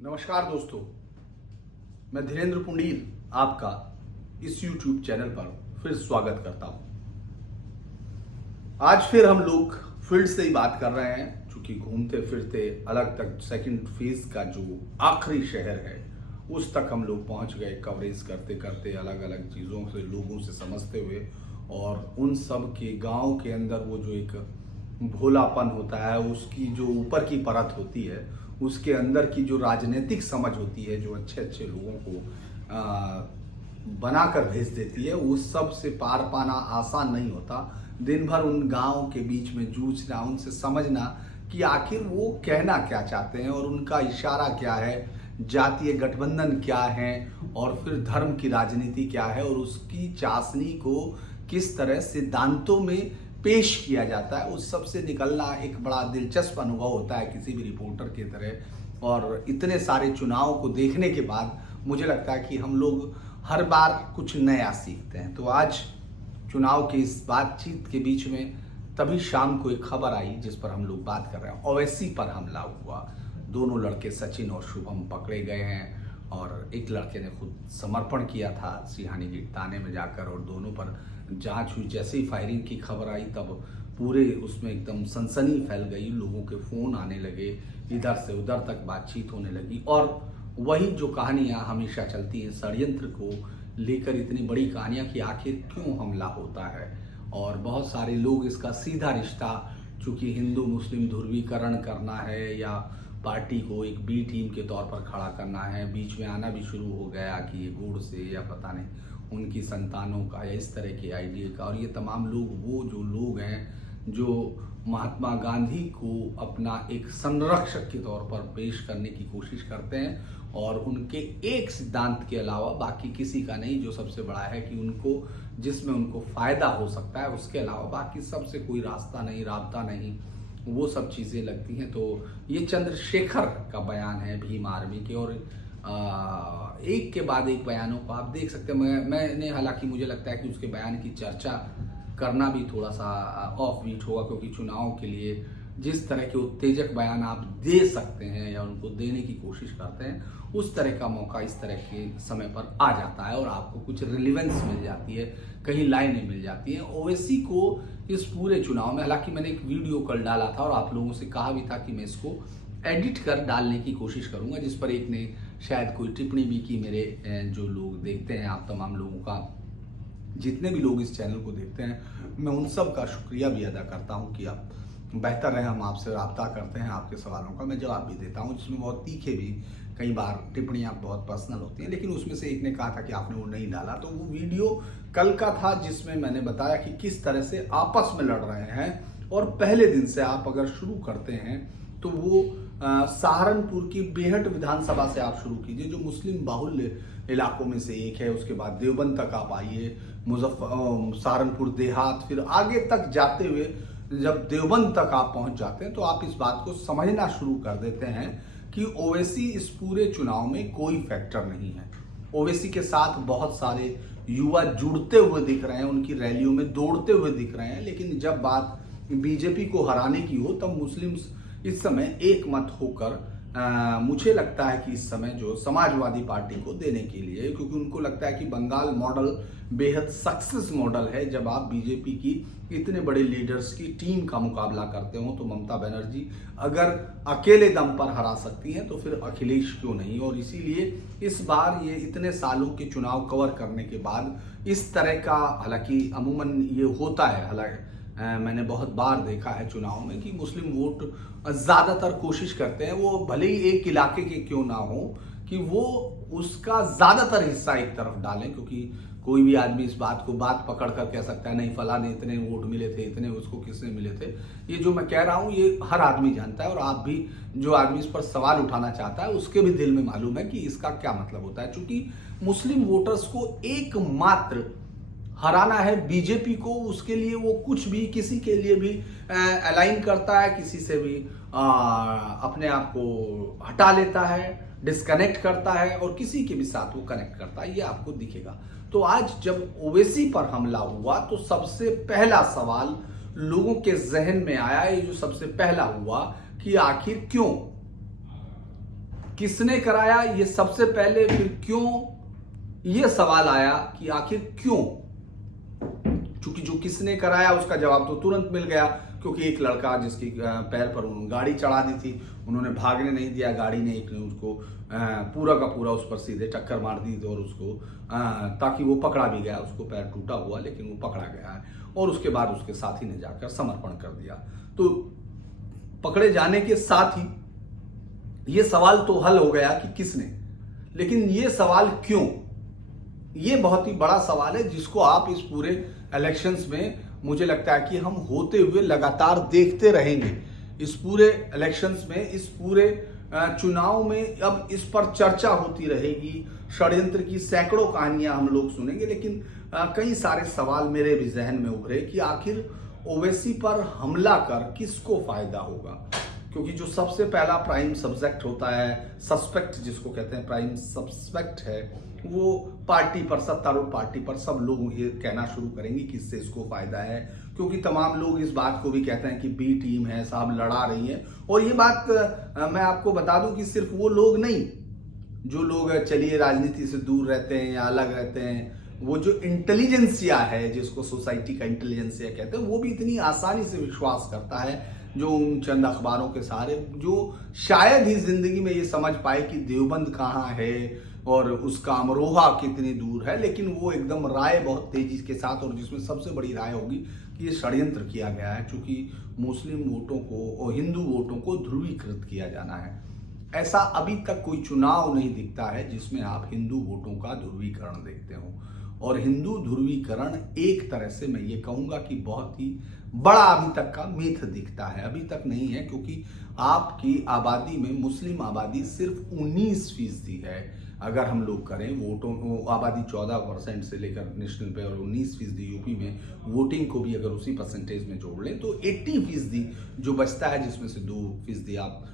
नमस्कार दोस्तों, मैं धीरेन्द्र पुंडीर आपका इस YouTube चैनल पर फिर स्वागत करता हूं। आज फिर हम लोग फील्ड से ही बात कर रहे हैं, चूंकि घूमते फिरते अलग तक सेकंड फेज का जो आखिरी शहर है उस तक हम लोग पहुंच गए, कवरेज करते करते अलग अलग चीज़ों से लोगों से समझते हुए, और उन सब के गांव के अंदर वो जो एक भोलापन होता है, उसकी जो ऊपर की परत होती है, उसके अंदर की जो राजनीतिक समझ होती है, जो अच्छे अच्छे लोगों को बनाकर भेज देती है, उस सब से पार पाना आसान नहीं होता। दिन भर उन गांव के बीच में जूझना, उनसे समझना कि आखिर वो कहना क्या चाहते हैं और उनका इशारा क्या है, जातीय गठबंधन क्या है और फिर धर्म की राजनीति क्या है, और उसकी चाशनी को किस तरह सिद्धांतों में पेश किया जाता है, उस सब से निकलना एक बड़ा दिलचस्प अनुभव होता है किसी भी रिपोर्टर की तरह। और इतने सारे चुनाव को देखने के बाद मुझे लगता है कि हम लोग हर बार कुछ नया सीखते हैं। तो आज चुनाव की इस बातचीत के बीच में तभी शाम को एक खबर आई जिस पर हम लोग बात कर रहे हैं। ओवैसी पर हमला हुआ, दोनों लड़के सचिन और शुभम पकड़े गए हैं, और एक लड़के ने खुद समर्पण किया था सिहानी की थाने में जाकर, और दोनों पर जांच हुई। जैसे ही फायरिंग की खबर आई तब पूरे उसमें एकदम सनसनी फैल गई, लोगों के फोन आने लगे, इधर से उधर तक बातचीत होने लगी, और वही जो कहानियां हमेशा चलती हैं षड्यंत्र को लेकर, इतनी बड़ी कहानियां कि आखिर क्यों हमला होता है। और बहुत सारे लोग इसका सीधा रिश्ता, चूंकि हिंदू मुस्लिम ध्रुवीकरण करना है या पार्टी को एक बी टीम के तौर पर खड़ा करना है, बीच में आना भी शुरू हो गया कि ये गुड़ से या पता नहीं उनकी संतानों का या इस तरह के आइडिया का। और ये तमाम लोग वो जो लोग हैं जो महात्मा गांधी को अपना एक संरक्षक के तौर पर पेश करने की कोशिश करते हैं, और उनके एक सिद्धांत के अलावा बाकी किसी का नहीं, जो सबसे बड़ा है कि उनको जिसमें उनको फायदा हो सकता है, उसके अलावा बाकी सबसे कोई रास्ता नहीं, राबता नहीं, वो सब चीज़ें लगती हैं। तो ये चंद्रशेखर का बयान है भीम आर्मी के, और एक के बाद एक बयानों को आप देख सकते हैं। मैंने हालांकि मुझे लगता है कि उसके बयान की चर्चा करना भी थोड़ा सा ऑफ बीट होगा, क्योंकि चुनाव के लिए जिस तरह के उत्तेजक बयान आप दे सकते हैं या उनको देने की कोशिश करते हैं, उस तरह का मौका इस तरह के समय पर आ जाता है और आपको कुछ रिलेवेंस मिल जाती है, कहीं लाइनें मिल जाती हैं। ओवैसी को इस पूरे चुनाव में, हालांकि मैंने एक वीडियो कल डाला था और आप लोगों से कहा भी था कि मैं इसको एडिट कर डालने की कोशिश करूंगा, जिस पर एक ने शायद कोई टिप्पणी भी की। मेरे जो लोग देखते हैं, आप तमाम लोगों का, जितने भी लोग इस चैनल को देखते हैं, मैं उन सब का शुक्रिया भी अदा करता हूं कि आप बेहतर है, हम आपसे रब्ता करते हैं, आपके सवालों का मैं जवाब भी देता हूं, जिसमें बहुत तीखे भी कई बार टिप्पणियां बहुत पर्सनल होती हैं। लेकिन उसमें से एक ने कहा था कि आपने वो नहीं डाला, तो वो वीडियो कल का था जिसमें मैंने बताया कि किस तरह से आपस में लड़ रहे हैं। और पहले दिन से आप अगर शुरू करते हैं तो वो सहारनपुर की बेहट विधानसभा से आप शुरू कीजिए, जो मुस्लिम बाहुल्य इलाकों में से एक है। उसके बाद देवबंद तक आप आइए, सहारनपुर देहात, फिर आगे तक जाते हुए जब देवबंद तक आप पहुंच जाते हैं तो आप इस बात को समझना शुरू कर देते हैं कि ओवैसी इस पूरे चुनाव में कोई फैक्टर नहीं है। ओवैसी के साथ बहुत सारे युवा जुड़ते हुए दिख रहे हैं, उनकी रैलियों में दौड़ते हुए दिख रहे हैं, लेकिन जब बात बीजेपी को हराने की हो तब मुस्लिम्स इस समय एक मत होकर मुझे लगता है कि इस समय जो समाजवादी पार्टी को देने के लिए, क्योंकि उनको लगता है कि बंगाल मॉडल बेहद सक्सेस मॉडल है। जब आप बीजेपी की इतने बड़े लीडर्स की टीम का मुकाबला करते हो तो ममता बनर्जी अगर अकेले दम पर हरा सकती हैं तो फिर अखिलेश क्यों नहीं। और इसीलिए इस बार ये इतने सालों के चुनाव कवर करने के बाद इस तरह का, हालांकि अमूमन ये होता है, हालांकि मैंने बहुत बार देखा है चुनाव में कि मुस्लिम वोट ज्यादातर कोशिश करते हैं, वो भले ही एक इलाके के क्यों ना हो, कि वो उसका ज्यादातर हिस्सा एक तरफ डालें, क्योंकि कोई भी आदमी इस बात को बात पकड़ कर कह सकता है नहीं फलाने इतने वोट मिले थे, इतने उसको किसने मिले थे। ये जो मैं कह रहा हूं ये हर आदमी जानता है, और आप भी, जो आदमी इस पर सवाल उठाना चाहता है उसके भी दिल में मालूम है कि इसका क्या मतलब होता है। चूंकि मुस्लिम वोटर्स को एकमात्र हराना है बीजेपी को, उसके लिए वो कुछ भी किसी के लिए भी अलाइन करता है, किसी से भी अपने आप को हटा लेता है, डिस्कनेक्ट करता है, और किसी के भी साथ वो कनेक्ट करता है, ये आपको दिखेगा। तो आज जब ओवैसी पर हमला हुआ तो सबसे पहला सवाल लोगों के जहन में आया, ये जो सबसे पहला हुआ कि आखिर क्यों किसने कराया ये सबसे पहले, फिर क्यों, ये सवाल आया कि आखिर क्यों। चूंकि जो किसने कराया उसका जवाब तो तुरंत मिल गया, क्योंकि एक लड़का जिसकी पैर पर उन्होंने गाड़ी चढ़ा दी थी, उन्होंने भागने नहीं दिया, गाड़ी ने एक ने उसको पूरा का पूरा उस पर सीधे टक्कर मार दी और उसको ताकि वो पकड़ा भी गया, उसको पैर टूटा हुआ लेकिन वो पकड़ा गया है, और उसके बाद उसके साथी ने जाकर समर्पण कर दिया। तो पकड़े जाने के साथ ही ये सवाल तो हल हो गया कि किसने, लेकिन ये सवाल क्यों, ये बहुत ही बड़ा सवाल है जिसको आप इस पूरे इलेक्शंस में मुझे लगता है कि हम होते हुए लगातार देखते रहेंगे। इस पूरे इलेक्शंस में, इस पूरे चुनाव में अब इस पर चर्चा होती रहेगी, षड्यंत्र की सैकड़ों कहानियां हम लोग सुनेंगे, लेकिन कई सारे सवाल मेरे भी जहन में उभरे कि आखिर ओवैसी पर हमला कर किसको फायदा होगा। क्योंकि जो सबसे पहला प्राइम सब्जेक्ट होता है, सस्पेक्ट जिसको कहते हैं, प्राइम सस्पेक्ट है, वो पार्टी पर, सत्तारूढ़ पार्टी पर सब लोग ये कहना शुरू करेंगे कि इससे इसको फायदा है, क्योंकि तमाम लोग इस बात को भी कहते हैं कि बी टीम है साहब, लड़ा रही है। और ये बात मैं आपको बता दूं कि सिर्फ वो लोग नहीं, जो लोग चलिए राजनीति से दूर रहते हैं या अलग रहते हैं, वो जो इंटेलिजेंसिया है, जिसको सोसाइटी का इंटेलिजेंसिया कहते हैं, वो भी इतनी आसानी से विश्वास करता है, जो उन चंद अखबारों के सहारे, जो शायद ही जिंदगी में ये समझ पाए कि देवबंद कहाँ है और उसका अमरोहा कितनी दूर है, लेकिन वो एकदम राय बहुत तेजी के साथ, और जिसमें सबसे बड़ी राय होगी कि ये षड्यंत्र किया गया है, क्योंकि मुस्लिम वोटों को और हिंदू वोटों को ध्रुवीकृत किया जाना है। ऐसा अभी तक कोई चुनाव नहीं दिखता है जिसमें आप हिंदू वोटों का ध्रुवीकरण देखते हो। और हिंदू ध्रुवीकरण एक तरह से मैं ये कहूंगा कि बहुत ही बड़ा अभी तक का मिथ दिखता है, अभी तक नहीं है, क्योंकि आपकी आबादी में मुस्लिम आबादी सिर्फ 19% है। अगर हम लोग करें वोटों, आबादी 14% से लेकर नेशनल पे, और 19% यूपी में वोटिंग को भी अगर उसी परसेंटेज में जोड़ लें तो 80% जो बचता है, जिसमें से 2% आप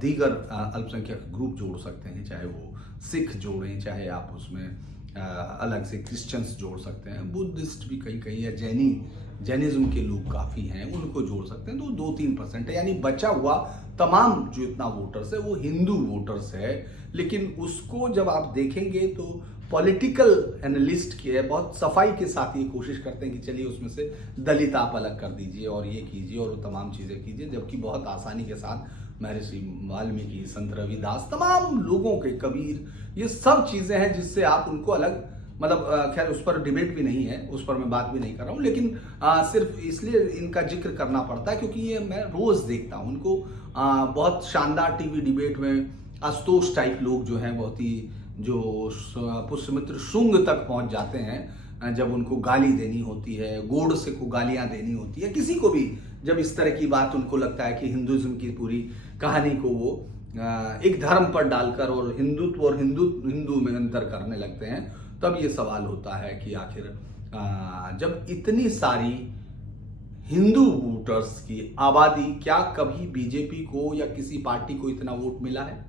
दीगर अल्पसंख्यक ग्रुप जोड़ सकते हैं, चाहे वो सिख जोड़ें, चाहे आप उसमें अलग से क्रिश्चियंस जोड़ सकते हैं, बुद्धिस्ट भी कहीं है, जैनिज्म के लोग काफ़ी हैं, उनको जोड़ सकते हैं, तो 2-3% है। यानी बचा हुआ तमाम जो इतना वोटर्स है वो हिंदू वोटर्स है। लेकिन उसको जब आप देखेंगे तो पॉलिटिकल एनालिस्ट की है, बहुत सफाई के साथ ये कोशिश करते हैं कि चलिए उसमें से दलित आप अलग कर दीजिए और ये कीजिए और वो तमाम चीज़ें कीजिए, जबकि बहुत आसानी के साथ महर्षि वाल्मीकि, संत रविदास, तमाम लोगों के, कबीर, ये सब चीज़ें हैं जिससे आप उनको अलग, मतलब खैर उस पर डिबेट भी नहीं है, उस पर मैं बात भी नहीं कर रहा हूँ, लेकिन सिर्फ इसलिए इनका जिक्र करना पड़ता है क्योंकि ये मैं रोज़ देखता हूँ उनको। बहुत शानदार टीवी डिबेट में आशुतोष टाइप लोग जो हैं, बहुत ही जो पुष्यमित्र शुंग तक पहुंच जाते हैं, जब उनको गाली देनी होती है, गोडसे को गालियां देनी होती है, किसी को भी जब इस तरह की बात उनको लगता है कि हिंदुइज्म की पूरी कहानी को वो एक धर्म पर डालकर और हिंदुत्व और हिंदू में अंतर करने लगते हैं, तब ये सवाल होता है कि आखिर जब इतनी सारी हिंदू वोटर्स की आबादी, क्या कभी बीजेपी को या किसी पार्टी को इतना वोट मिला है?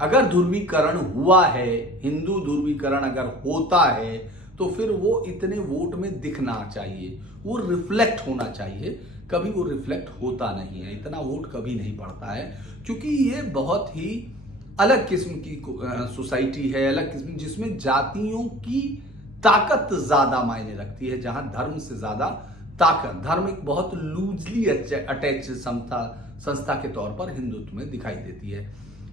अगर ध्रुवीकरण हुआ है, हिंदू ध्रुवीकरण अगर होता है, तो फिर वो इतने वोट में दिखना चाहिए, वो रिफ्लेक्ट होना चाहिए। कभी वो रिफ्लेक्ट होता नहीं है, इतना वोट कभी नहीं पड़ता है, क्योंकि ये बहुत ही अलग किस्म की सोसाइटी है, अलग किस्म, जिसमें जातियों की ताकत ज्यादा मायने रखती है, जहां धर्म से ज्यादा ताकत, धर्म एक बहुत लूजली अटैच संस्था के तौर पर हिंदुत्व में दिखाई देती है।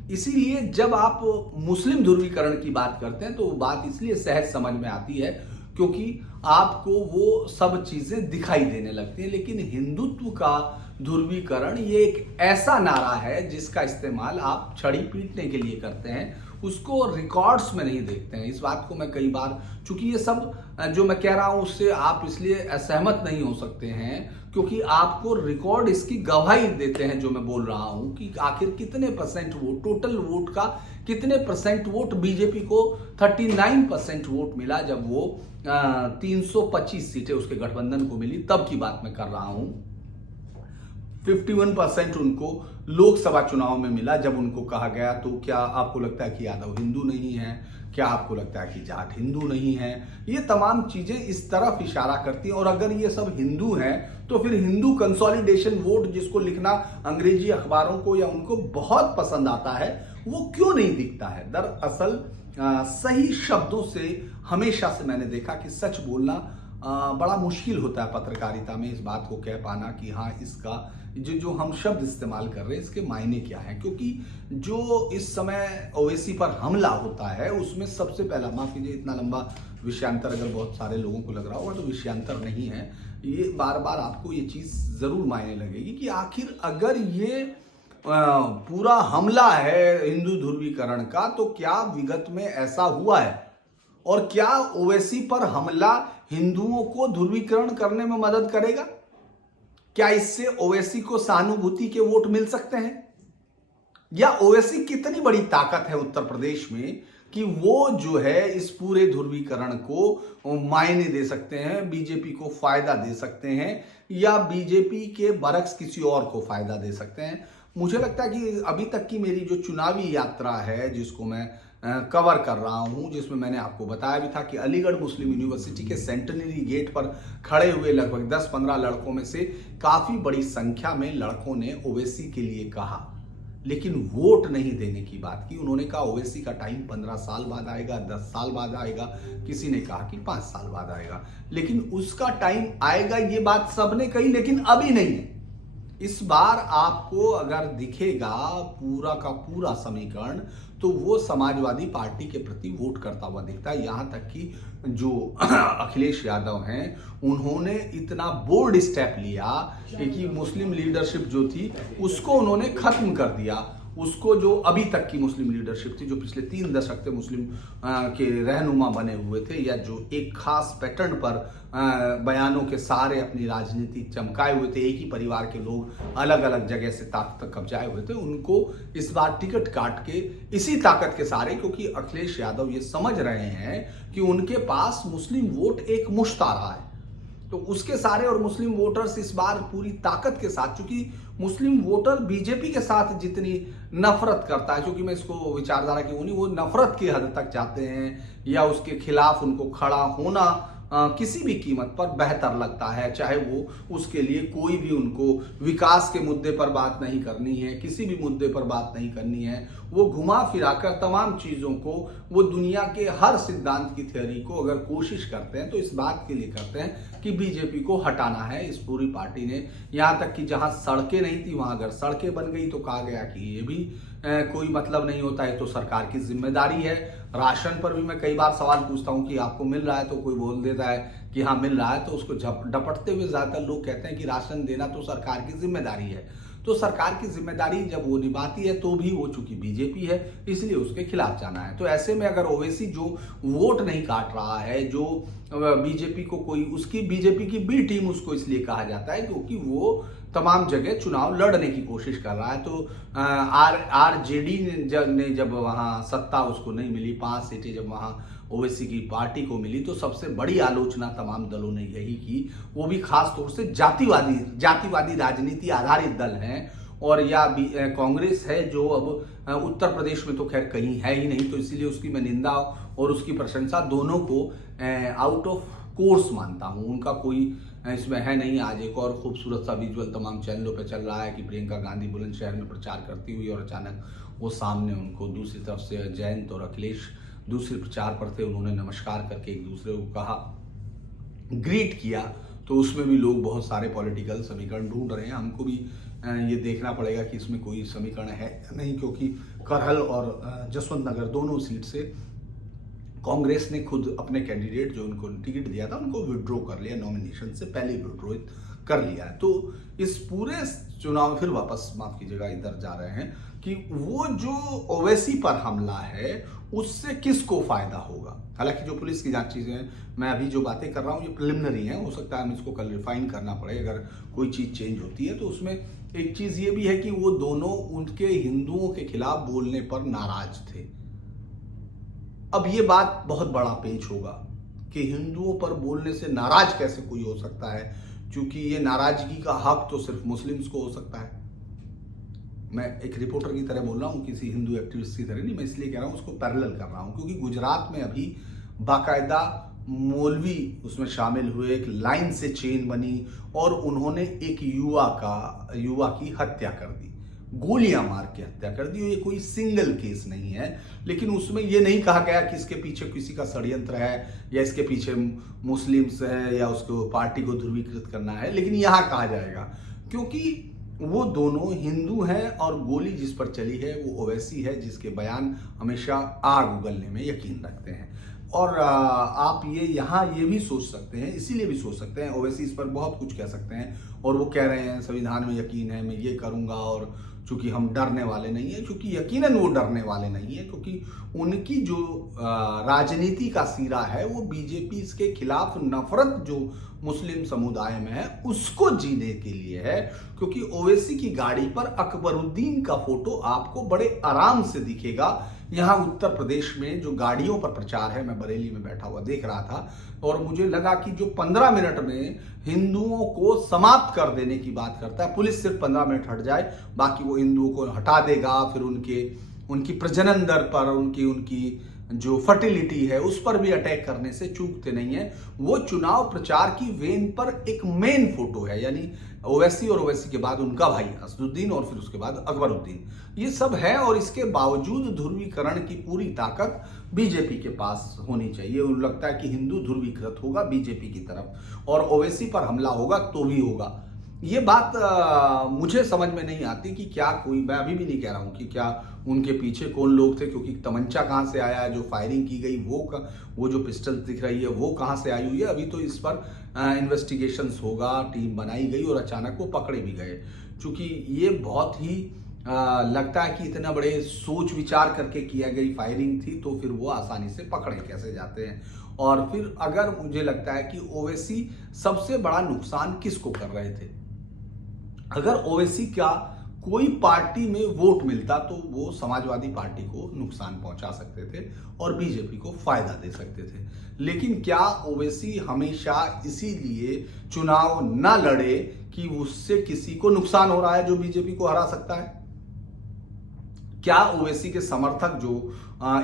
इसीलिए जब आप मुस्लिम ध्रुवीकरण की बात करते हैं तो वो बात इसलिए सहज समझ में आती है क्योंकि आपको वो सब चीजें दिखाई देने लगती हैं। लेकिन हिंदुत्व का ध्रुवीकरण ये एक ऐसा नारा है जिसका इस्तेमाल आप छड़ी पीटने के लिए करते हैं, उसको रिकॉर्ड्स में नहीं देखते हैं। इस बात को मैं कई बार, चूंकि ये सब जो मैं कह रहा हूं उससे आप इसलिए असहमत नहीं हो सकते हैं क्योंकि आपको रिकॉर्ड इसकी गवाही देते हैं जो मैं बोल रहा हूं कि आखिर कितने परसेंट वोट, टोटल वोट का कितने परसेंट वोट बीजेपी को 39% वोट मिला जब वो 325 सीटें उसके गठबंधन को मिली, तब की बात मैं कर रहा हूं। 51% उनको लोकसभा चुनाव में मिला। जब उनको कहा गया तो क्या आपको लगता है कि यादव हिंदू नहीं है, क्या आपको लगता है कि जाट हिंदू नहीं है, ये तमाम चीजें इस तरफ इशारा करती हैं। और अगर ये सब हिंदू हैं तो फिर हिंदू कंसोलिडेशन वोट जिसको लिखना अंग्रेजी अखबारों को या उनको बहुत पसंद आता है, वो क्यों नहीं दिखता है? दरअसल सही शब्दों से हमेशा से मैंने देखा कि सच बोलना बड़ा मुश्किल होता है पत्रकारिता में, इस बात को कह पाना कि हाँ इसका जो हम शब्द इस्तेमाल कर रहे हैं इसके मायने क्या है। क्योंकि जो इस समय ओवैसी पर हमला होता है उसमें सबसे पहला, माफ कीजिए इतना लंबा विषयांतर अगर बहुत सारे लोगों को लग रहा होगा तो विषयांतर नहीं है, ये बार बार आपको ये चीज जरूर मायने लगेगी कि आखिर अगर ये पूरा हमला है हिंदू ध्रुवीकरण का तो क्या विगत में ऐसा हुआ है, और क्या ओवैसी पर हमला हिंदुओं को ध्रुवीकरण करने में मदद करेगा? क्या इससे ओवैसी को सहानुभूति के वोट मिल सकते हैं? या ओवैसी कितनी बड़ी ताकत है उत्तर प्रदेश में कि वो जो है इस पूरे ध्रुवीकरण को मायने दे सकते हैं, बीजेपी को फायदा दे सकते हैं, या बीजेपी के बरक्स किसी और को फायदा दे सकते हैं? मुझे लगता है कि अभी तक की मेरी जो चुनावी यात्रा है जिसको मैं कवर कर रहा हूं, जिसमें मैंने आपको बताया भी था कि अलीगढ़ मुस्लिम यूनिवर्सिटी के सेंटेनरी गेट पर खड़े हुए लगभग 10-15 लड़कों में से काफी बड़ी संख्या में लड़कों ने ओवैसी के लिए कहा, लेकिन वोट नहीं देने की बात की। उन्होंने कहा ओवैसी का टाइम 15 साल बाद आएगा, 10 साल बाद आएगा, किसी ने कहा कि 5 साल बाद आएगा, लेकिन उसका टाइम आएगा ये बात सबने कही, लेकिन अभी नहीं है। इस बार आपको अगर दिखेगा पूरा का पूरा समीकरण तो वो समाजवादी पार्टी के प्रति वोट करता हुआ दिखता है। यहां तक कि जो अखिलेश यादव हैं उन्होंने इतना बोल्ड स्टेप लिया कि मुस्लिम लीडरशिप जो थी उसको उन्होंने खत्म कर दिया। उसको जो अभी तक की मुस्लिम लीडरशिप थी, जो पिछले 3 दशक से मुस्लिम के रहनुमा बने हुए थे, या जो एक खास पैटर्न पर बयानों के सारे अपनी राजनीति चमकाए हुए थे, एक ही परिवार के लोग अलग अलग जगह से ताकत तक कब्जाए हुए थे, उनको इस बार टिकट काट के इसी ताकत के सारे, क्योंकि अखिलेश यादव ये समझ रहे हैं कि उनके पास मुस्लिम वोट एक मुश्त आ रहा है, तो उसके सारे और मुस्लिम वोटर्स इस बार पूरी ताकत के साथ, चूंकि मुस्लिम वोटर बीजेपी के साथ जितनी नफरत करता है, क्योंकि मैं इसको विचारधारा की नहीं, वो नफरत की हद तक चाहते हैं या उसके खिलाफ उनको खड़ा होना किसी भी कीमत पर बेहतर लगता है, चाहे वो उसके लिए कोई भी उनको विकास के मुद्दे पर बात नहीं करनी है, किसी भी मुद्दे पर बात नहीं करनी है, वो घुमा फिराकर तमाम चीजों को, वो दुनिया के हर सिद्धांत की थ्योरी को अगर कोशिश करते हैं तो इस बात के लिए करते हैं कि बीजेपी को हटाना है। इस पूरी पार्टी ने, यहां तक कि जहां सड़कें नहीं थी वहां अगर सड़कें बन गई तो कहा गया कि ये भी कोई मतलब नहीं होता है, तो सरकार की जिम्मेदारी है। राशन पर भी मैं कई बार सवाल पूछता हूं कि आपको मिल रहा है, तो कोई बोल देता है कि हाँ मिल रहा है, तो उसको डपटते हुए ज्यादातर लोग कहते हैं कि राशन देना तो सरकार की जिम्मेदारी है। तो सरकार की जिम्मेदारी जब वो निभाती है तो भी वो चूंकि बीजेपी है इसलिए उसके खिलाफ जाना है। तो ऐसे में अगर ओवैसी जो वोट नहीं काट रहा है, जो बीजेपी को कोई, उसकी बीजेपी की बी टीम उसको इसलिए कहा जाता है क्योंकि वो तमाम जगह चुनाव लड़ने की कोशिश कर रहा है। तो आरजेडी ने जब वहां सत्ता उसको नहीं मिली, 5 सीटें जब वहां ओवैसी की पार्टी को मिली, तो सबसे बड़ी आलोचना तमाम दलों ने यही की, वो भी खास तौर से जातिवादी राजनीति आधारित दल हैं, और या कांग्रेस है जो अब उत्तर प्रदेश में तो खैर कहीं है ही नहीं, तो इसीलिए उसकी मैं निंदा और उसकी प्रशंसा दोनों को आउट ऑफ कोर्स मानता हूं। उनका कोई इसमें है नहीं। आज एक और खूबसूरत सा विजुअल तमाम चैनलों पे चल रहा है कि प्रियंका गांधी बुलंदशहर में प्रचार करती हुई और अचानक वो सामने उनको दूसरी तरफ से जयंत और अखिलेश दूसरे प्रचार पर थे, उन्होंने नमस्कार करके एक दूसरे को कहा, ग्रीट किया। तो उसमें भी लोग बहुत सारे पॉलिटिकल समीकरण ढूंढ रहे हैं। हमको भी ये देखना पड़ेगा कि इसमें कोई समीकरण है नहीं, क्योंकि करहल और जसवंत नगर दोनों सीट से कांग्रेस ने खुद अपने कैंडिडेट जो उनको टिकट दिया था उनको विड्रॉ कर लिया, नॉमिनेशन से पहले विड्रॉ कर लिया है। तो इस पूरे चुनाव फिर वापस, माफ कीजिएगा, इधर जा रहे हैं कि वो जो ओवैसी पर हमला है उससे किसको फायदा होगा। हालांकि जो पुलिस की जांच चीजें हैं, मैं अभी जो बातें कर रहा हूं ये प्रिलिमिनरी हैं, हो सकता है हम इसको कल रिफाइन करना पड़े अगर कोई चीज चेंज होती है। तो उसमें एक चीज ये भी है कि वो दोनों उनके हिंदुओं के खिलाफ बोलने पर नाराज थे। अब ये बात बहुत बड़ा पेच होगा कि हिंदुओं पर बोलने से नाराज कैसे कोई हो सकता है, क्योंकि ये नाराजगी का हक तो सिर्फ मुस्लिम्स को हो सकता है। मैं एक रिपोर्टर की तरह बोल रहा हूँ, किसी हिंदू एक्टिविस्ट की तरह नहीं। मैं इसलिए कह रहा हूँ, उसको पैरेलल कर रहा हूँ, क्योंकि गुजरात में अभी बाकायदा मौलवी उसमें शामिल हुए, एक लाइन से चेन बनी और उन्होंने एक युवा की हत्या कर दी, गोलियां मार के हत्या कर दी। ये कोई सिंगल केस नहीं है, लेकिन उसमें ये नहीं कहा गया कि इसके पीछे किसी का षड्यंत्र है या इसके पीछे मुस्लिम्स है या उसको पार्टी को ध्रुवीकृत करना है, लेकिन यहां कहा जाएगा क्योंकि वो दोनों हिंदू हैं और गोली जिस पर चली है वो ओवैसी है, जिसके बयान हमेशा आग उगलने में यकीन रखते हैं। और आप यहाँ ये भी सोच सकते हैं, इसीलिए भी सोच सकते हैं, ओवैसी इस पर बहुत कुछ कह सकते हैं और वो कह रहे हैं संविधान में यकीन है, मैं ये करूंगा, और चूंकि हम डरने वाले नहीं है, क्योंकि यकीनन वो डरने वाले नहीं है, क्योंकि उनकी जो राजनीति का सीरा है वो बीजेपी के खिलाफ नफरत जो मुस्लिम समुदाय में है उसको जीने के लिए है। क्योंकि ओवैसी की गाड़ी पर अकबरुद्दीन का फोटो आपको बड़े आराम से दिखेगा। यहाँ उत्तर प्रदेश में जो गाड़ियों पर प्रचार है, मैं बरेली में बैठा हुआ देख रहा था और मुझे लगा कि जो 15 मिनट में हिंदुओं को समाप्त कर देने की बात करता है, पुलिस सिर्फ 15 मिनट हट जाए, बाकी वो हिंदुओं को हटा देगा, फिर उनकी प्रजनन दर पर, उनकी जो फर्टिलिटी है उस पर भी अटैक करने से चूकते नहीं है। वो चुनाव प्रचार की वेन पर एक मेन फोटो है, यानी ओवैसी और ओवैसी के बाद उनका भाई असदुद्दीन और फिर उसके बाद अकबरुद्दीन, ये सब है। और इसके बावजूद ध्रुवीकरण की पूरी ताकत बीजेपी के पास होनी चाहिए। उन्हें लगता है कि हिंदू ध्रुवीकृत होगा बीजेपी की तरफ और ओवैसी पर हमला होगा तो भी होगा। ये बात मुझे समझ में नहीं आती कि क्या कोई, मैं अभी भी नहीं कह रहा हूं कि क्या उनके पीछे कौन लोग थे, क्योंकि तमंचा कहां से आया, जो फायरिंग की गई वो जो पिस्टल दिख रही है वो कहां से आई हुई है, अभी तो इस पर इन्वेस्टिगेशंस होगा, टीम बनाई गई और अचानक वो पकड़े भी गए। चूंकि ये बहुत ही लगता है कि इतना बड़े सोच विचार करके किया गई फायरिंग थी, तो फिर वो आसानी से पकड़े कैसे जाते हैं। और फिर अगर मुझे लगता है कि ओवैसी सबसे बड़ा नुकसान किसको कर रहे थे, अगर ओवैसी का कोई पार्टी में वोट मिलता तो वो समाजवादी पार्टी को नुकसान पहुंचा सकते थे और बीजेपी को फायदा दे सकते थे। लेकिन क्या ओवैसी हमेशा इसीलिए चुनाव न लड़े कि उससे किसी को नुकसान हो रहा है जो बीजेपी को हरा सकता है? क्या ओवैसी के समर्थक जो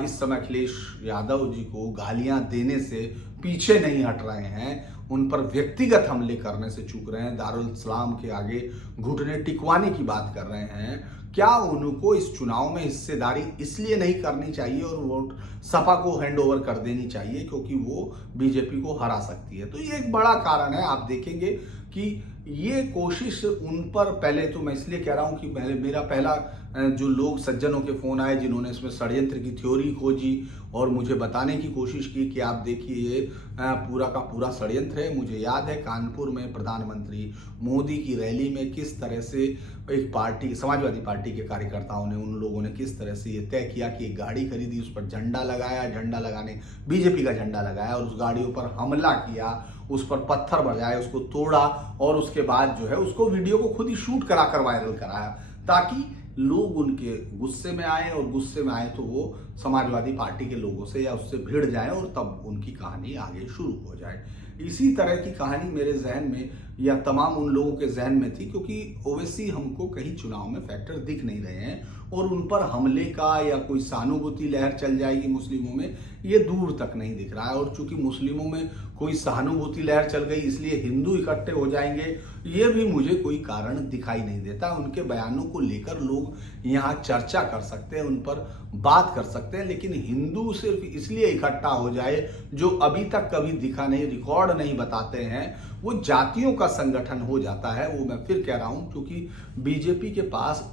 इस समय अखिलेश यादव जी को गालियां देने से पीछे नहीं हट रहे हैं, उन पर व्यक्तिगत हमले करने से चूक रहे हैं, दारुल इस्लाम के आगे घुटने टिकवाने की बात कर रहे हैं, क्या उनको इस चुनाव में हिस्सेदारी इसलिए नहीं करनी चाहिए और वोट सपा को हैंड ओवर कर देनी चाहिए क्योंकि वो बीजेपी को हरा सकती है? तो ये एक बड़ा कारण है। आप देखेंगे कि ये कोशिश उन पर, पहले तो मैं इसलिए कह रहा हूं कि मेरा पहला जो लोग सज्जनों के फोन आए जिन्होंने इसमें षड्यंत्र की थ्योरी खोजी और मुझे बताने की कोशिश की कि आप देखिए ये पूरा का पूरा षड्यंत्र है। मुझे याद है कानपुर में प्रधानमंत्री मोदी की रैली में किस तरह से एक पार्टी, समाजवादी पार्टी के कार्यकर्ताओं ने, उन लोगों ने किस तरह से ये तय किया कि एक गाड़ी खरीदी, उस पर झंडा लगाया, झंडा लगाने बीजेपी का झंडा लगाया और उस गाड़ियों पर हमला किया, उस पर पत्थर बजाए, उसको तोड़ा और उसके बाद जो है उसको वीडियो को खुद ही शूट कराकर वायरल कराया ताकि लोग उनके गुस्से में आए, और गुस्से में आए तो वो समाजवादी पार्टी के लोगों से या उससे भिड़ जाए और तब उनकी कहानी आगे शुरू हो जाए। इसी तरह की कहानी मेरे जहन में या तमाम उन लोगों के जहन में थी, क्योंकि ओवैसी हमको कहीं चुनाव में फैक्टर दिख नहीं रहे हैं और उन पर हमले का या कोई सहानुभूति लहर चल जाएगी मुस्लिमों में, ये दूर तक नहीं दिख रहा है। और चूंकि मुस्लिमों में कोई सहानुभूति लहर चल गई इसलिए हिंदू इकट्ठे हो जाएंगे, ये भी मुझे कोई कारण दिखाई नहीं देता। उनके बयानों को लेकर लोग यहाँ चर्चा कर सकते हैं, उन पर बात कर सकते हैं, लेकिन हिंदू सिर्फ इसलिए इकट्ठा हो जाए जो अभी तक कभी दिखा नहीं, रिकॉर्ड नहीं बताते हैं, वो जातियों का संगठन हो जाता है। वो मैं फिर कह रहा हूं, क्योंकि बीजेपी के पास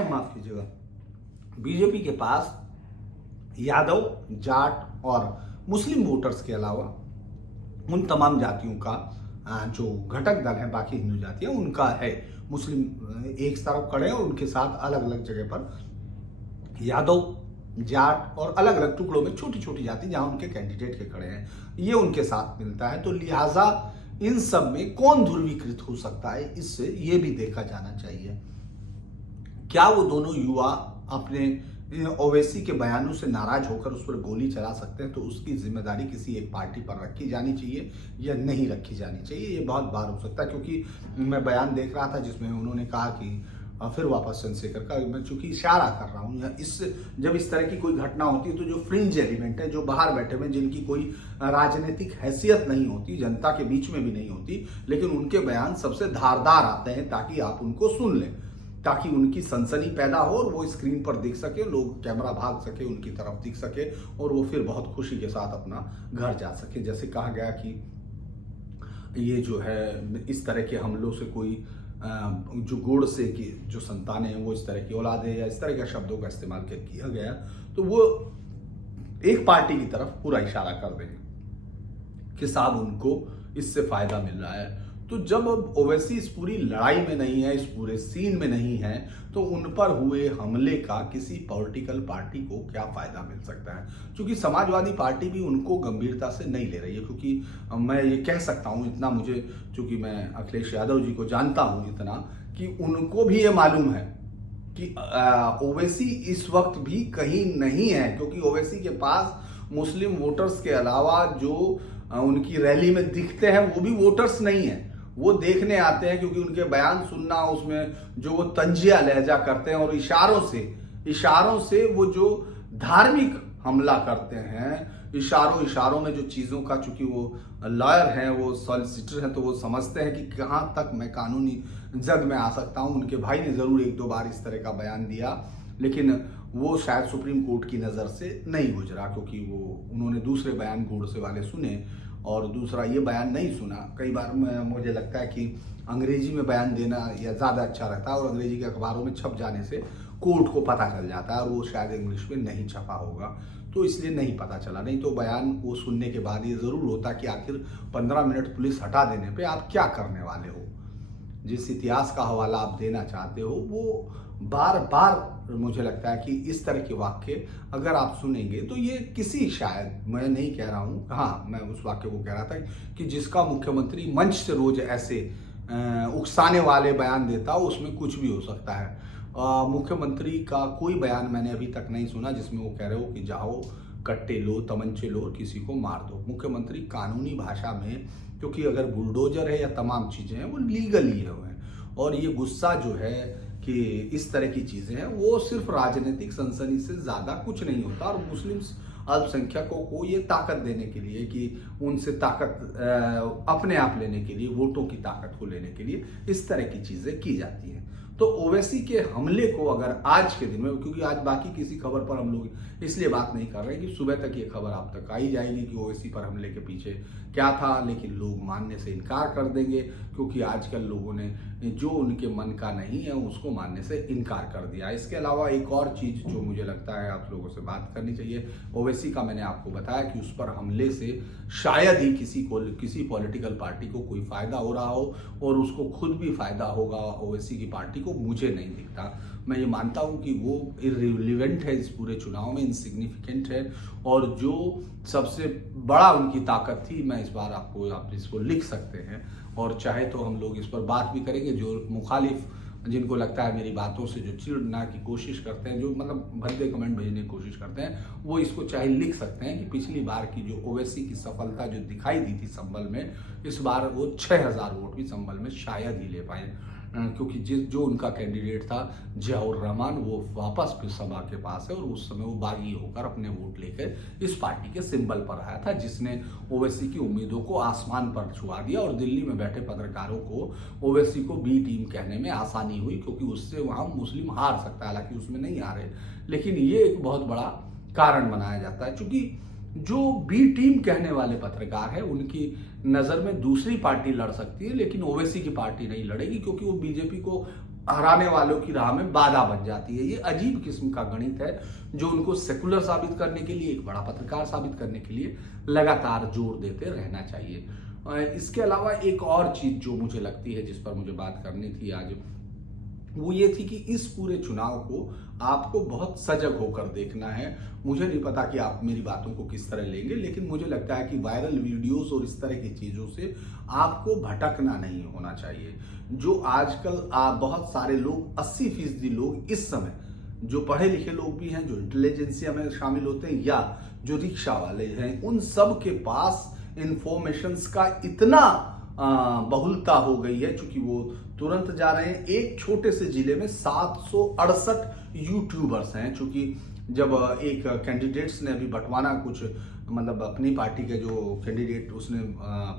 माफ कीजिएगा, बीजेपी के पास यादव, जाट और मुस्लिम वोटर्स के अलावा उन तमाम जातियों का जो घटक दल है, बाकी हिंदू जातियां, उनका है। मुस्लिम एक तरफ खड़े हैं और उनके साथ अलग अलग जगह पर यादव, जाट और अलग अलग टुकड़ों में छोटी छोटी जाति जहां उनके कैंडिडेट के खड़े हैं, ये उनके साथ मिलता है। तो लिहाजा इन सब में कौन ध्रुवीकृत हो सकता है, इससे ये भी देखा जाना चाहिए। क्या वो दोनों युवा अपने ओवैसी के बयानों से नाराज होकर उस पर गोली चला सकते हैं, तो उसकी जिम्मेदारी किसी एक पार्टी पर रखी जानी चाहिए या नहीं रखी जानी चाहिए, ये बहुत बार हो सकता है। क्योंकि मैं बयान देख रहा था जिसमें उन्होंने कहा कि फिर वापस चंद्रशेखर का, मैं चूंकि इशारा कर रहा हूँ, या जब इस तरह की कोई घटना होती है तो जो फ्रिंज एलिमेंट है, जो बाहर बैठे हुए, जिनकी कोई राजनीतिक हैसियत नहीं होती, जनता के बीच में भी नहीं होती, लेकिन उनके बयान सबसे धारदार आते हैं ताकि आप उनको सुन लें, ताकि उनकी सनसनी पैदा हो और वो स्क्रीन पर दिख सके, लोग कैमरा भाग सके, उनकी तरफ दिख सके और वो फिर बहुत खुशी के साथ अपना घर जा सके। जैसे कहा गया कि ये जो है इस तरह के हमलों से कोई जो गुड़ से की जो संतानें हैं वो इस तरह की औलाद है, या इस तरह के शब्दों का इस्तेमाल किया गया, तो वो एक पार्टी की तरफ पूरा इशारा कर देंगे कि साहब उनको इससे फायदा मिल रहा है। तो जब अब ओवैसी इस पूरी लड़ाई में नहीं है, इस पूरे सीन में नहीं है, तो उन पर हुए हमले का किसी पॉलिटिकल पार्टी को क्या फायदा मिल सकता है? क्योंकि समाजवादी पार्टी भी उनको गंभीरता से नहीं ले रही है। क्योंकि मैं ये कह सकता हूं, इतना मुझे, चूंकि मैं अखिलेश यादव जी को जानता हूं इतना, कि उनको भी ये मालूम है कि ओवैसी इस वक्त भी कहीं नहीं है, क्योंकि ओवैसी के पास मुस्लिम वोटर्स के अलावा जो उनकी रैली में दिखते हैं वो भी वोटर्स नहीं है। वो देखने आते हैं क्योंकि उनके बयान सुनना, उसमें जो वो तंजिया लहजा करते हैं और इशारों से वो जो धार्मिक हमला करते हैं, इशारों में जो चीज़ों का, चूंकि वो लॉयर हैं, वो सॉलिसिटर हैं, तो वो समझते हैं कि कहाँ तक मैं कानूनी जद में आ सकता हूँ। उनके भाई ने ज़रूर एक दो बार इस तरह का बयान दिया, लेकिन वो शायद सुप्रीम कोर्ट की नज़र से नहीं गुजरा, क्योंकि उन्होंने दूसरे बयान गोडसे वाले सुने और दूसरा ये बयान नहीं सुना। कई बार मुझे लगता है कि अंग्रेजी में बयान देना या ज़्यादा अच्छा रहता है, और अंग्रेजी के अखबारों में छप जाने से कोर्ट को पता चल जाता है, और वो शायद इंग्लिश में नहीं छपा होगा, तो इसलिए नहीं पता चला। नहीं तो बयान वो सुनने के बाद ये ज़रूर होता कि आखिर 15 मिनट पुलिस हटा देने पे आप क्या करने वाले हो। जिस इतिहास का हवाला आप देना चाहते हो, वो बार बार मुझे लगता है कि इस तरह के वाक्य अगर आप सुनेंगे तो ये किसी, शायद मैं नहीं कह रहा हूँ, हाँ मैं उस वाक्य को कह रहा था कि जिसका मुख्यमंत्री मंच से रोज ऐसे उकसाने वाले बयान देता हो, उसमें कुछ भी हो सकता है। मुख्यमंत्री का कोई बयान मैंने अभी तक नहीं सुना जिसमें वो कह रहे हो कि जाओ कट्टे लो, तमंचे लो और किसी को मार दो। मुख्यमंत्री कानूनी भाषा में, क्योंकि अगर बुलडोजर है या तमाम चीज़ें हैं वो लीगल लिए हुए हैं, और ये गुस्सा जो है कि इस तरह की चीज़ें हैं वो सिर्फ राजनीतिक सनसनी से ज़्यादा कुछ नहीं होता, और मुस्लिम अल्पसंख्यकों को ये ताकत देने के लिए कि उनसे ताकत अपने आप लेने के लिए, वोटों की ताकत को लेने के लिए इस तरह की चीज़ें की जाती हैं। तो ओवैसी के हमले को अगर आज के दिन में, क्योंकि आज बाकी किसी खबर पर हम लोग इसलिए बात नहीं कर रहे कि सुबह तक ये खबर आप तक आ ही जाएगी कि ओवैसी पर हमले के पीछे क्या था, लेकिन लोग मानने से इनकार कर देंगे, क्योंकि आजकल लोगों ने जो उनके मन का नहीं है उसको मानने से इनकार कर दिया। इसके अलावा एक और चीज़ जो मुझे लगता है आप लोगों से बात करनी चाहिए, ओवैसी का मैंने आपको बताया कि उस पर हमले से शायद ही किसी पॉलिटिकल पार्टी को कोई फायदा हो रहा हो, और उसको खुद भी फायदा होगा ओवैसी की पार्टी को, मुझे नहीं दिखता। मैं ये मानता हूँ कि वो इररिलेवेंट है इस पूरे चुनाव में, इनसिग्निफिकेंट है, और जो सबसे बड़ा उनकी ताकत थी, मैं इस बार आप इसको लिख सकते हैं, और चाहे तो हम लोग इस पर बात भी करेंगे। जो मुखालिफ, जिनको लगता है मेरी बातों से जो चिढ़ना की कोशिश करते हैं, जो मतलब भद्दे कमेंट भेजने की कोशिश करते हैं, वो इसको चाहे लिख सकते हैं कि पिछली बार की जो ओवैसी की सफलता जो दिखाई दी थी संभल में, इस बार वो 6000 वोट भी संभल में शायद ही ले पाए, क्योंकि जो उनका कैंडिडेट था जियाउर रहमान, वो वापस फिर सभा के पास है, और उस समय वो बागी होकर अपने वोट लेकर इस पार्टी के सिंबल पर आया था, जिसने ओवैसी की उम्मीदों को आसमान पर छुआ दिया, और दिल्ली में बैठे पत्रकारों को ओवैसी को बी टीम कहने में आसानी हुई, क्योंकि उससे वहाँ मुस्लिम हार सकता है। हालांकि उसमें नहीं आ रहे, लेकिन ये एक बहुत बड़ा कारण बनाया जाता है, क्योंकि जो बी टीम कहने वाले पत्रकार है उनकी नज़र में दूसरी पार्टी लड़ सकती है, लेकिन ओवैसी की पार्टी नहीं लड़ेगी, क्योंकि वो बीजेपी को हराने वालों की राह में बाधा बन जाती है। ये अजीब किस्म का गणित है जो उनको सेकुलर साबित करने के लिए, एक बड़ा पत्रकार साबित करने के लिए लगातार जोर देते रहना चाहिए। इसके अलावा एक और चीज़ जो मुझे लगती है, जिस पर मुझे बात करनी थी आज, वो ये थी कि इस पूरे चुनाव को आपको बहुत सजग होकर देखना है। मुझे नहीं पता कि आप मेरी बातों को किस तरह लेंगे, लेकिन मुझे लगता है कि वायरल वीडियोस और इस तरह की चीज़ों से आपको भटकना नहीं होना चाहिए। जो आजकल बहुत सारे लोग, 80% लोग इस समय जो पढ़े लिखे लोग भी हैं, जो इंटेलिजेंसिया में शामिल होते हैं, या जो रिक्शा वाले हैं, उन सब के पास इंफॉर्मेशंस का इतना बहुलता हो गई है, चूंकि वो तुरंत जा रहे हैं। एक छोटे से जिले में 768 यूट्यूबर्स हैं, चूंकि जब एक कैंडिडेट्स ने अभी बंटवाना कुछ, मतलब अपनी पार्टी के जो कैंडिडेट उसने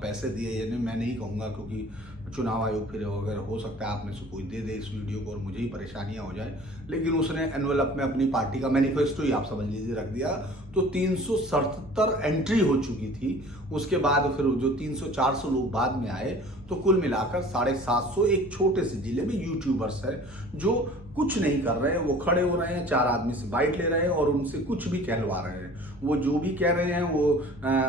पैसे दिए, यानी मैं नहीं कहूँगा क्योंकि चुनाव आयोग फिर अगर हो सकता है आप में से कोई दे दे इस वीडियो को और मुझे ही परेशानियां हो जाए, लेकिन उसने एनवेलप में अपनी पार्टी का मैनिफेस्टो ही आप समझ लीजिए रख दिया, तो 377 एंट्री हो चुकी थी। उसके बाद फिर जो 300-400 लोग बाद में आए, तो कुल मिलाकर 750 एक छोटे से जिले में यूट्यूबर्स है जो कुछ नहीं कर रहे हैं। वो खड़े हो रहे हैं, 4 आदमी से बाइट ले रहे हैं और उनसे कुछ भी कहलवा रहे हैं। वो जो भी कह रहे हैं वो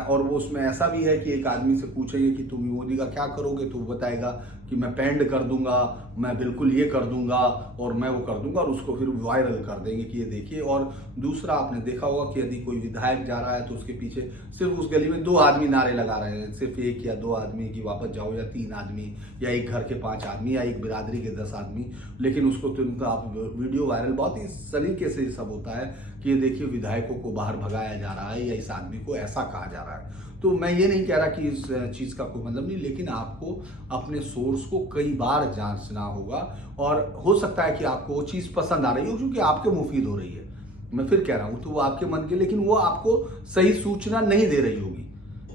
और वो उसमें ऐसा भी है कि एक आदमी से पूछेंगे कि तुम मोदी का क्या करोगे, तो वो बताएगा कि मैं पैंड कर दूंगा, मैं बिल्कुल ये कर दूंगा और मैं वो कर दूंगा, और उसको फिर वायरल कर देंगे कि ये देखिए। और दूसरा आपने देखा होगा कि यदि कोई विधायक जा रहा है तो उसके पीछे सिर्फ उस गली में 2 आदमी नारे लगा रहे हैं, सिर्फ 1 या 2 आदमी की वापस जाओ, या 3 आदमी, या एक घर के 5 आदमी, या एक बिरादरी के 10 आदमी, लेकिन उसको तुरंत आप वीडियो वायरल बहुत ही सलीके से सब होता है कि ये देखिए विधायकों को बाहर भगाया जा रहा है या इस आदमी को ऐसा कहा जा रहा है। तो मैं ये नहीं कह रहा कि इस चीज का कोई मतलब नहीं, लेकिन आपको अपने सोर्स को कई बार जांचना होगा, और हो सकता है कि आपको वो चीज पसंद आ रही हो क्योंकि आपके मुफीद हो रही है, मैं फिर कह रहा हूं, तो वो आपके मन के, लेकिन वो आपको सही सूचना नहीं दे रही होगी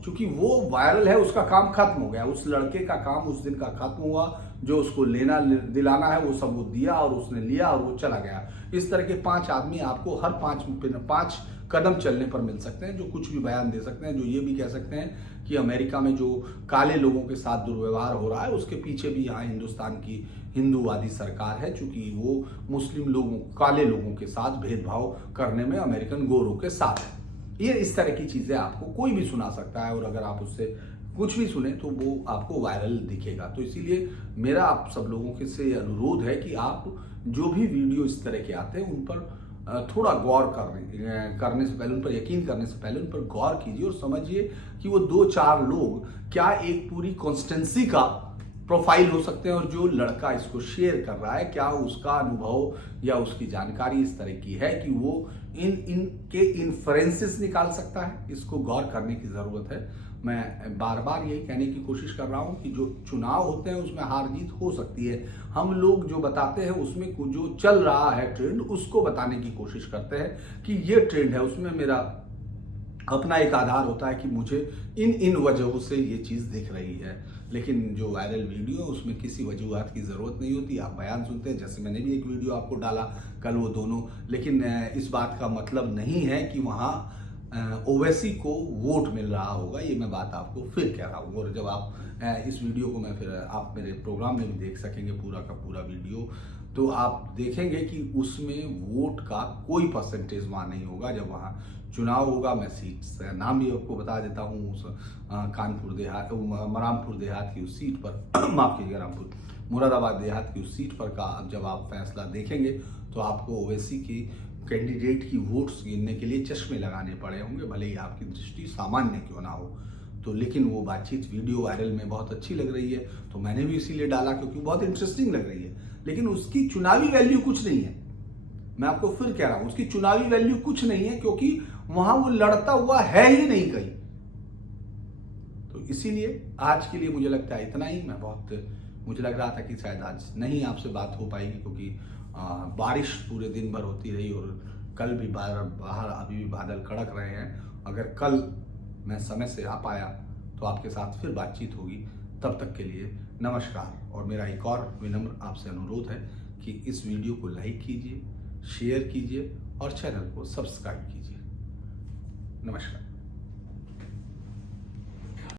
क्योंकि वो वायरल है, उसका काम खत्म हो गया, उस लड़के का काम उस दिन का खत्म हुआ, जो उसको लेना दिलाना है वो सब वो दिया और उसने लिया और वो चला गया। इस तरह के 5 आदमी आपको हर 5 कदम चलने पर मिल सकते हैं, जो कुछ भी बयान दे सकते हैं, जो ये भी कह सकते हैं कि अमेरिका में जो काले लोगों के साथ दुर्व्यवहार हो रहा है उसके पीछे भी यहाँ हिंदुस्तान की हिंदूवादी सरकार है, चूंकि वो मुस्लिम लोगों, काले लोगों के साथ भेदभाव करने में अमेरिकन गोरों के साथ है। ये इस तरह की चीजें आपको कोई भी सुना सकता है, और अगर आप उससे कुछ भी सुने तो वो आपको वायरल दिखेगा। तो इसीलिए मेरा आप सब लोगों के से अनुरोध है कि आप जो भी वीडियो इस तरह के आते हैं उन पर थोड़ा गौर करने से पहले, उन पर यकीन करने से पहले उन पर गौर कीजिए और समझिए कि वो 2-4 लोग क्या एक पूरी कॉन्स्टेंसी का प्रोफाइल हो सकते हैं, और जो लड़का इसको शेयर कर रहा है क्या उसका अनुभव या उसकी जानकारी इस तरह की है कि वो इनके इन्फ्रेंसेस निकाल सकता है। इसको गौर करने की जरूरत है। मैं बार बार यही कहने की कोशिश कर रहा हूं कि जो चुनाव होते हैं उसमें हार जीत हो सकती है, हम लोग जो बताते हैं उसमें जो चल रहा है ट्रेंड उसको बताने की कोशिश करते हैं कि ये ट्रेंड है, उसमें मेरा अपना एक आधार होता है कि मुझे इन वजहों से ये चीज़ दिख रही है। लेकिन जो वायरल वीडियो है उसमें किसी वजूहत की ज़रूरत नहीं होती, आप बयान सुनते हैं, जैसे मैंने भी एक वीडियो आपको डाला कल वो दोनों, लेकिन इस बात का मतलब नहीं है कि वहाँ ओवैसी को वोट मिल रहा होगा, ये मैं बात आपको फिर कह रहा हूँ। और जब आप इस वीडियो को मैं फिर आप मेरे प्रोग्राम में भी देख सकेंगे पूरा का पूरा वीडियो, तो आप देखेंगे कि उसमें वोट का कोई परसेंटेज वहाँ नहीं होगा। जब वहाँ चुनाव होगा, मैं सीट नाम भी आपको बता देता हूँ, उस कानपुर देहात, मरामपुर देहात की उस सीट पर माफ कीजिएगा, रामपुर मुरादाबाद देहात की उस सीट पर का जब आप फैसला देखेंगे तो आपको ओवैसी की कैंडिडेट की वोट्स गिनने के लिए चश्मे लगाने पड़े होंगे, भले ही आपकी दृष्टि सामान्य क्यों ना हो। तो लेकिन वो बातचीत वीडियो वायरल में बहुत अच्छी लग रही है, तो मैंने भी इसीलिए डाला क्योंकि बहुत इंटरेस्टिंग लग रही है, लेकिन उसकी चुनावी वैल्यू कुछ नहीं है। मैं आपको फिर कह रहा हूं उसकी चुनावी वैल्यू कुछ नहीं है, क्योंकि वहां वो लड़ता हुआ है ही नहीं कहीं। तो इसीलिए आज के लिए मुझे लगता है इतना ही। मुझे लग रहा था कि शायद आज नहीं आपसे बात हो पाएगी, क्योंकि बारिश पूरे दिन भर होती रही और कल भी बाहर अभी भी बादल कड़क रहे हैं। अगर कल मैं समय से आ पाया तो आपके साथ फिर बातचीत होगी। तब तक के लिए नमस्कार। और मेरा एक और विनम्र आपसे अनुरोध है कि इस वीडियो को लाइक कीजिए, शेयर कीजिए और चैनल को सब्सक्राइब कीजिए। नमस्कार।